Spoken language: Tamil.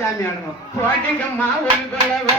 சாமி ஆடணும் போட்டுங்கம்மா ஒரு கொலவை